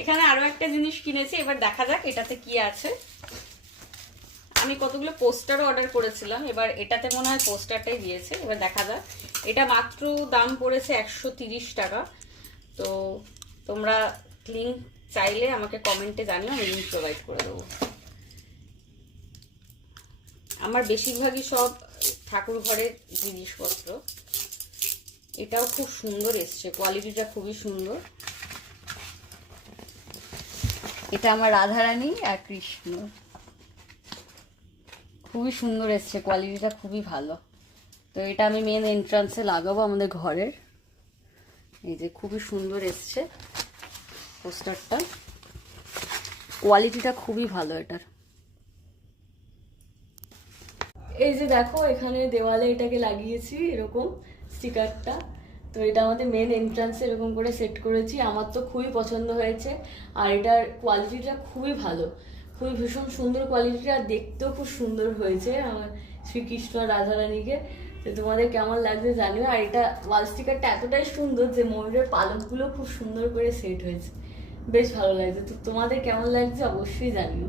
এখানে আরো একটা জিনিস কিনেছি, এবার দেখা যাক এটাতে কি আছে। আমি কতগুলো পোস্টারও অর্ডার করেছিলাম, এবার এটাতে মনে হয় পোস্টারটাই দিয়েছে, এবার দেখা যাক। এটা মাত্র দাম পড়েছে 130 টাকা। তো তোমরা লিঙ্ক চাইলে আমাকে কমেন্টে জানিও, আমি লিঙ্ক প্রোভাইড করে দেবো। আমার বেশিরভাগই সব ঠাকুর ঘরের জিনিসপত্র। এটাও খুব সুন্দর এসছে, কোয়ালিটিটা খুবই সুন্দর। এটা আমার রাধারানী আর কৃষ্ণ, খুবই সুন্দর এসছে, কোয়ালিটিটা খুবই ভালো। তো এটা আমি মেন এন্ট্রান্সে লাগাবো আমাদের ঘরের। এই যে খুবই সুন্দর এসছে পোস্টারটা, কোয়ালিটিটা খুবই ভালো এটার। এই যে দেখো এখানে দেওয়ালে এটাকে লাগিয়েছি এরকম স্টিকারটা। তো এটা আমাদের মেন এন্ট্রান্সে এরকম করে সেট করেছি, আমার তো খুবই পছন্দ হয়েছে। আর এটার কোয়ালিটিটা খুবই ভালো, খুবই ভীষণ সুন্দর কোয়ালিটিটা, আর দেখতেও খুব সুন্দর হয়েছে আমার শ্রীকৃষ্ণ রাধারানীকে। তো তোমাদের কেমন লাগছে জানিও। আর এটা ওয়াল স্টিকারটা এতটাই সুন্দর যে ময়ূরের পালকগুলো খুব সুন্দর করে সেট হয়েছে, বেশ ভালো লাগছে। তো তোমাদের কেমন লাগছে অবশ্যই জানিও।